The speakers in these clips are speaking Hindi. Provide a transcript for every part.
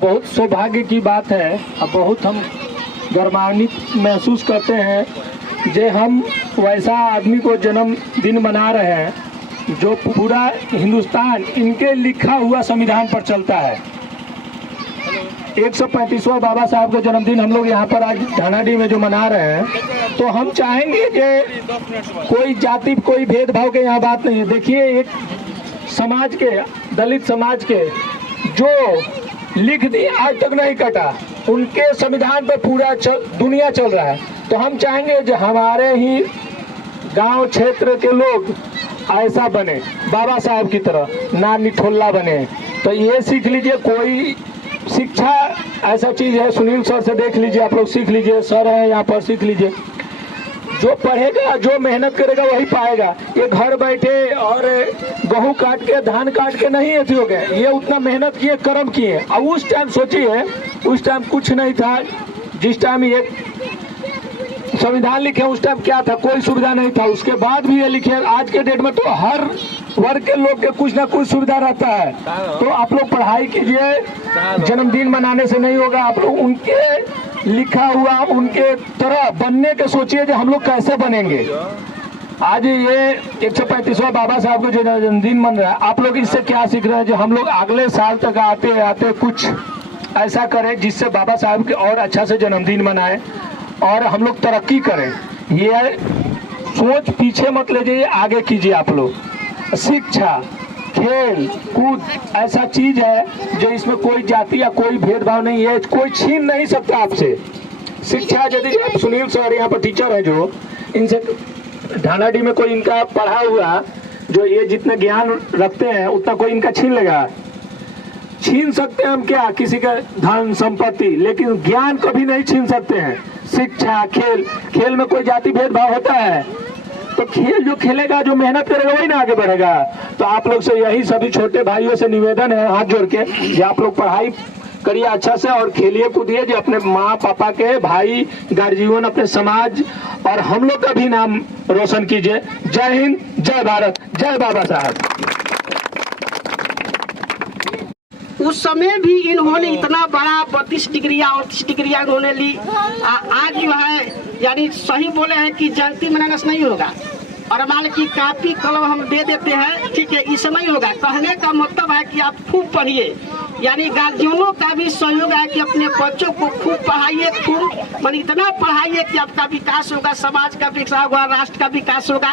बहुत सौभाग्य की बात है और बहुत हम गौरवान्वित महसूस करते हैं जे हम वैसा आदमी को जन्मदिन मना रहे हैं जो पूरा हिंदुस्तान इनके लिखा हुआ संविधान पर चलता है। 135वां बाबा साहब का जन्मदिन हम लोग यहाँ पर आज ढानाडीह में जो मना रहे हैं, तो हम चाहेंगे कि कोई जाति कोई भेदभाव के यहाँ बात नहीं है। देखिए, एक समाज के, दलित समाज के जो लिख दी आज तक नहीं कटा, उनके संविधान पर पूरा दुनिया चल रहा है। तो हम चाहेंगे जो हमारे ही गांव क्षेत्र के लोग ऐसा बने, बाबा साहब की तरह, ना निठोल्ला बने। तो ये सीख लीजिए, कोई शिक्षा ऐसा चीज है, सुनील सर से देख लीजिए, आप लोग सीख लीजिए, सर है यहाँ पर, सीख लीजिए। जो पढ़ेगा, जो मेहनत करेगा वही पाएगा। ये घर बैठे और गेहूं काट के, धान काट के नहीं अथी हो गए, ये उतना मेहनत किए, कर्म किए। अब उस टाइम सोचिए, उस टाइम कुछ नहीं था। जिस टाइम ये संविधान लिखे उस टाइम क्या था? कोई सुविधा नहीं था। उसके बाद भी ये लिखे, आज के डेट में तो हर वर्ग के लोग के कुछ ना कुछ सुविधा रहता है। तो आप लोग पढ़ाई कीजिए, जन्मदिन मनाने से नहीं होगा। आप लोग उनके लिखा हुआ, उनके तरह बनने के सोचिए जो हम लोग कैसे बनेंगे। आज ये 135वां बाबा साहब का जो जन्मदिन मन रहा है, आप लोग इससे क्या सीख रहे हैं? जो हम लोग अगले साल तक आते आते कुछ ऐसा करें जिससे बाबा साहब के और अच्छा से जन्मदिन मनाएं और हम लोग तरक्की करें। ये सोच पीछे मत ले जाइए, आगे कीजिए। आप लोग शिक्षा, खेल कूद ऐसा चीज है जो इसमें कोई जाति या कोई भेदभाव नहीं है, कोई छीन नहीं सकता आपसे। शिक्षा यदि आप सुनील सर यहाँ पर टीचर है, जो इनसे ढानाडीह में कोई इनका पढ़ा हुआ जो ये जितना ज्ञान रखते हैं उतना कोई इनका छीन लेगा? छीन सकते हैं हम क्या? किसी का धन संपत्ति, लेकिन ज्ञान कभी नहीं छीन सकते हैं। शिक्षा, खेल, खेल में कोई जाति भेदभाव होता है? तो खेल जो खेलेगा, जो मेहनत करेगा वही ना आगे बढ़ेगा। तो आप लोग से यही सभी छोटे भाइयों से निवेदन है, हाथ जोड़ के, कि आप लोग पढ़ाई करिए अच्छा से और खेलिए कूदिए, जो अपने माँ पापा के, भाई, गार्जियन, अपने समाज और हम लोग का भी नाम रोशन कीजिए। जय हिंद, जय भारत, जय बाबा साहब। उस समय भी इन्होंने इतना बड़ा 32 डिग्रियां और 30 डिग्रियां इन्होंने ली। आज जो है यानी सही बोले हैं कि जयंती मनाने से नहीं होगा, और मान की कापी कलम हम दे देते हैं, ठीक है, इससे नहीं होगा। कहने का मतलब है कि आप खूब पढ़िए, यानी गार्जियनों का भी सहयोग है कि अपने बच्चों को खूब पढ़ाइए, खूब मान इतना पढ़ाइए कि आपका विकास होगा, समाज का विकास होगा, राष्ट्र का विकास होगा।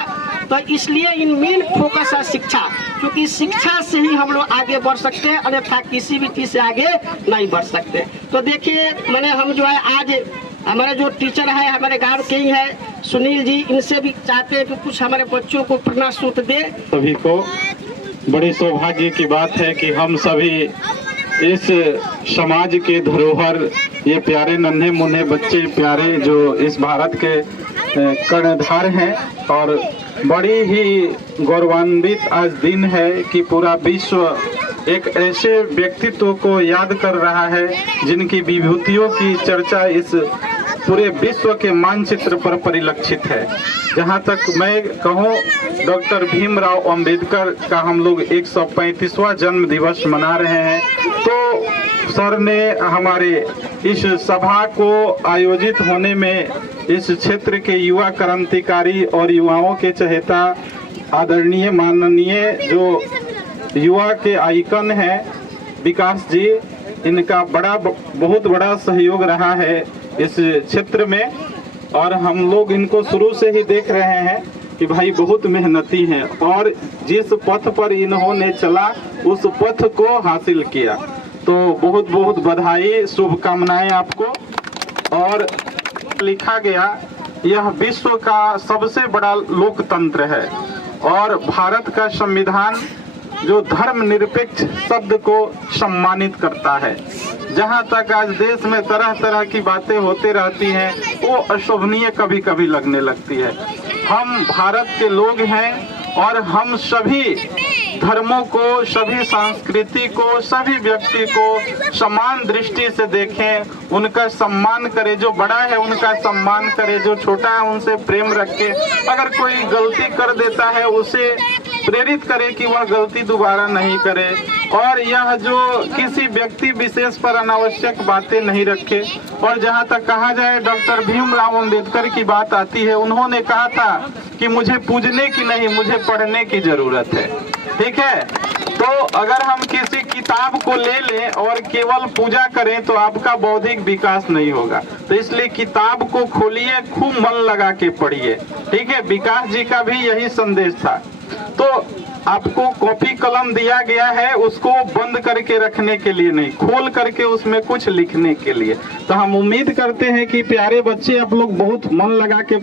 तो इसलिए इन मेन फोकस है शिक्षा, क्योंकि शिक्षा से ही हम लोग आगे बढ़ सकते हैं, अन्यथा किसी भी चीज से आगे नहीं बढ़ सकते। तो देखिए, मैंने हम जो है आज हमारे जो टीचर है, हमारे गांव के ही है सुनील जी, इनसे भी चाहते हैं कि कुछ हमारे बच्चों को प्रेरणा सूत्र दे। सभी को बड़ी सौभाग्य की बात है कि हम सभी इस समाज के धरोहर, ये प्यारे नन्हे मुन्ने बच्चे, प्यारे जो इस भारत के कर्णधार हैं, और बड़ी ही गौरवान्वित आज दिन है कि पूरा विश्व एक ऐसे व्यक्तित्व को याद कर रहा है जिनकी विभूतियों की चर्चा इस पूरे विश्व के मानचित्र पर परिलक्षित है। जहां तक मैं कहूं, डॉक्टर भीमराव अंबेडकर का हम लोग 135वां जन्म दिवस मना रहे हैं। तो सर ने हमारे इस सभा को आयोजित होने में इस क्षेत्र के युवा क्रांतिकारी और युवाओं के चहेता आदरणीय माननीय जो युवा के आइकन हैं विकास जी, इनका बहुत बड़ा सहयोग रहा है इस क्षेत्र में। और हम लोग इनको शुरू से ही देख रहे हैं कि भाई बहुत मेहनती हैं, और जिस पथ पर इन्होंने चला उस पथ को हासिल किया। तो बहुत बहुत बधाई, शुभकामनाएं आपको। और लिखा गया, यह विश्व का सबसे बड़ा लोकतंत्र है और भारत का संविधान जो धर्मनिरपेक्ष शब्द को सम्मानित करता है। जहां तक आज देश में तरह तरह की बातें होते रहती हैं, वो अशोभनीय कभी कभी लगने लगती है। हम भारत के लोग हैं और हम सभी धर्मों को, सभी संस्कृति को, सभी व्यक्ति को समान दृष्टि से देखें, उनका सम्मान करें। जो बड़ा है उनका सम्मान करें, जो छोटा है उनसे प्रेम रखें। अगर कोई गलती कर देता है उसे प्रेरित करे कि वह गलती दोबारा नहीं करे, और यह जो किसी व्यक्ति विशेष पर अनावश्यक बातें नहीं रखे। और जहां तक कहा जाए, डॉक्टर भीमराव अंबेडकर की बात आती है, उन्होंने कहा था कि मुझे पूजने की नहीं, मुझे पढ़ने की जरूरत है। ठीक है, तो अगर हम किसी किताब को ले लें और केवल पूजा करें तो आपका बौद्धिक विकास नहीं होगा। तो इसलिए किताब को खोलिए, खूब मन लगा के पढ़िए। ठीक है, विकास जी का भी यही संदेश था। तो आपको कॉपी कलम दिया गया है, उसको बंद करके रखने के लिए नहीं, खोल करके उसमें कुछ लिखने के लिए। तो हम उम्मीद करते हैं कि प्यारे बच्चे आप लोग बहुत मन लगा के